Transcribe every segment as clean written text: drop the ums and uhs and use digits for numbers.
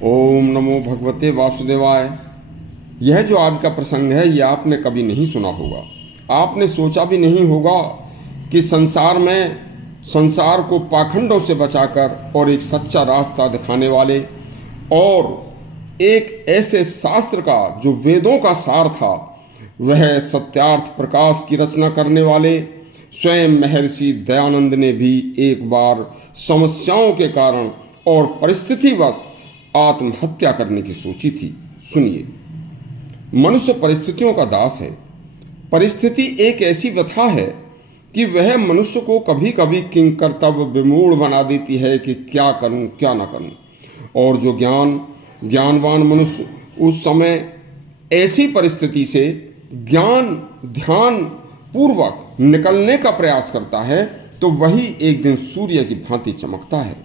ओम नमो भगवते वासुदेवाय। यह जो आज का प्रसंग है यह आपने कभी नहीं सुना होगा, आपने सोचा भी नहीं होगा कि संसार में संसार को पाखंडों से बचाकर और एक सच्चा रास्ता दिखाने वाले और एक ऐसे शास्त्र का जो वेदों का सार था, वह सत्यार्थ प्रकाश की रचना करने वाले स्वयं महर्षि दयानंद ने भी एक बार समस्याओं के कारण और परिस्थितिवश आत्महत्या करने की सोची थी। सुनिए, मनुष्य परिस्थितियों का दास है। परिस्थिति एक ऐसी व्यथा है कि वह मनुष्य को कभी कभी किंग कर्तव्य विमूढ़ बना देती है कि क्या करूं क्या ना करूं। और जो ज्ञानवान मनुष्य उस समय ऐसी परिस्थिति से ज्ञान ध्यान पूर्वक निकलने का प्रयास करता है तो वही एक दिन सूर्य की भांति चमकता है।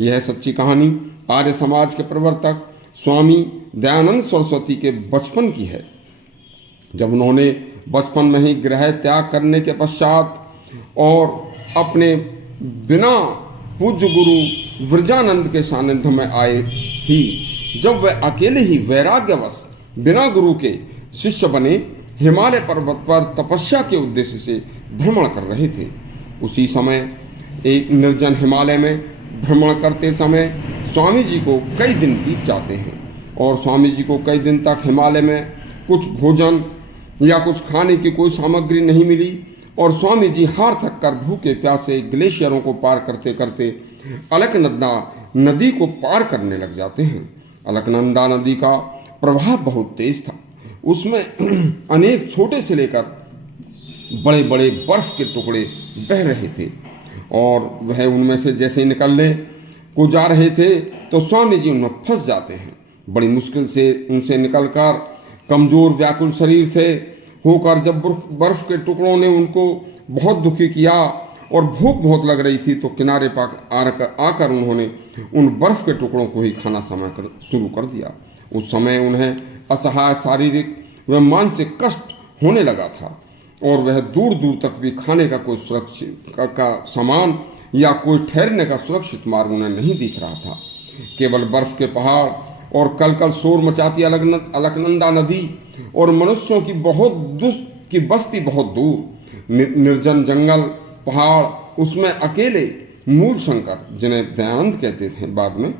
यह सच्ची कहानी आर्य समाज के प्रवर्तक स्वामी दयानंद सरस्वती के बचपन की है। जब उन्होंने बचपन में ही गृह त्याग करने के पश्चात और अपने बिना पूज्य गुरु विरजानंद के सानिध्य में आए ही, जब वह अकेले ही वैराग्यवश बिना गुरु के शिष्य बने हिमालय पर्वत पर तपस्या के उद्देश्य से भ्रमण कर रहे थे। उसी समय एक निर्जन हिमालय में भ्रमण करते समय स्वामी जी को कई दिन बीत जाते हैं और स्वामी जी को कई दिन तक हिमालय में कुछ भोजन या कुछ खाने की कोई सामग्री नहीं मिली और स्वामी जी हार थक कर भूखे प्यासे ग्लेशियरों को पार करते करते अलकनंदा नदी को पार करने लग जाते हैं। अलकनंदा नदी का प्रवाह बहुत तेज था। उसमें अनेक छोटे से लेकर बड़े बड़े बर्फ के टुकड़े बह रहे थे और वह उनमें से जैसे निकलने को जा रहे थे तो स्वामी जी उनमें फंस जाते हैं। बड़ी मुश्किल से उनसे निकलकर कमजोर व्याकुल शरीर से होकर जब बर्फ के टुकड़ों ने उनको बहुत दुखी किया और भूख बहुत लग रही थी तो किनारे पर आकर उन्होंने उन बर्फ के टुकड़ों को ही खाना शुरू कर दिया। उस समय उन्हें असहाय शारीरिक व मानसिक कष्ट होने लगा था और वह दूर दूर तक भी खाने का कोई सुरक्षित का सामान या कोई ठहरने का सुरक्षित मार्ग उन्हें नहीं दिख रहा था। केवल बर्फ के पहाड़ और कल शोर मचाती अलकनंदा नदी और मनुष्यों की की बस्ती बहुत दूर, निर्जन जंगल पहाड़, उसमें अकेले मूल शंकर, जिन्हें दयानंद कहते थे बाद में,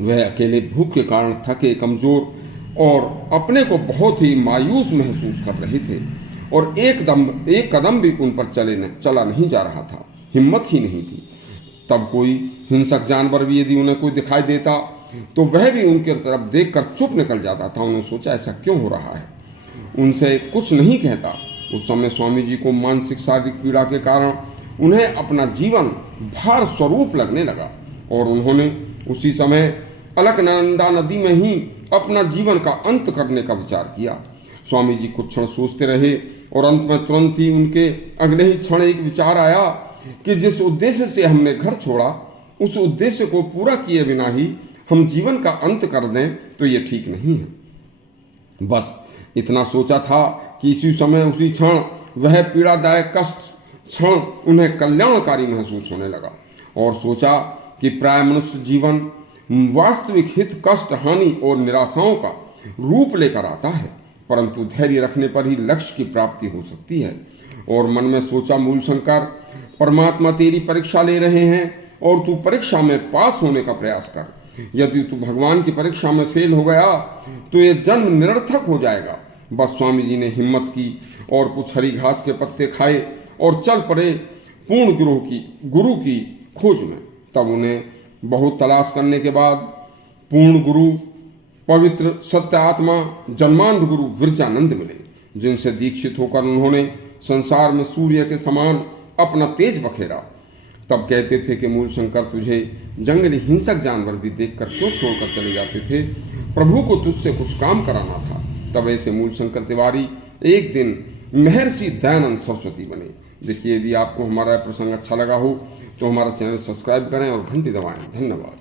वह अकेले भूख के कारण थके कमजोर और अपने को बहुत ही मायूस महसूस कर रहे थे और एक कदम भी उन पर चला नहीं जा रहा था, हिम्मत ही नहीं थी। तब कोई हिंसक जानवर भी यदि उन्हें कोई दिखाई देता तो वह भी उनकी तरफ देखकर चुप निकल जाता था। उन्होंने सोचा ऐसा क्यों हो रहा है, उनसे कुछ नहीं कहता। उस समय स्वामी जी को मानसिक शारीरिक पीड़ा के कारण उन्हें अपना जीवन भार स्वरूप लगने लगा और उन्होंने उसी समय अलकनंदा नदी में ही अपना जीवन का अंत करने का विचार किया। स्वामी जी कुछ क्षण सोचते रहे और अंत में तुरंत ही उनके अगले ही क्षण एक विचार आया कि जिस उद्देश्य से हमने घर छोड़ा उस उद्देश्य को पूरा किए बिना ही हम जीवन का अंत कर दें तो ये ठीक नहीं है। बस इतना सोचा था कि इसी समय उसी क्षण वह पीड़ादायक कष्ट क्षण उन्हें कल्याणकारी महसूस होने लगा और सोचा कि प्राय मनुष्य जीवन वास्तविक हित कष्ट हानि और निराशाओं का रूप लेकर आता है, परंतु धैर्य रखने पर ही लक्ष्य की प्राप्ति हो सकती है। और मन में सोचा, मूल शंकर, परमात्मा तेरी परीक्षा ले रहे हैं और तू परीक्षा में पास होने का प्रयास कर। यदि तू भगवान की परीक्षा में फेल हो गया तो ये जन्म निरर्थक हो जाएगा। बस स्वामी जी ने हिम्मत की और कुछ हरी घास के पत्ते खाए और चल पड़े पूर्ण गुरु की खोज में। तब उन्हें बहुत तलाश करने के बाद पूर्ण गुरु, पवित्र सत्य आत्मा जन्मांध गुरु विरजानंद मिले, जिनसे दीक्षित होकर उन्होंने संसार में सूर्य के समान अपना तेज बखेरा। तब कहते थे कि मूल शंकर, तुझे जंगली हिंसक जानवर भी देखकर क्यों छोड़कर चले जाते थे, प्रभु को तुझसे कुछ काम कराना था। तब ऐसे मूल शंकर तिवारी एक दिन महर्षि दयानंद सरस्वती बने। देखिए, यदि आपको हमारा प्रसंग अच्छा लगा हो तो हमारा चैनल सब्सक्राइब करें और घंटी दबाएं। धन्यवाद।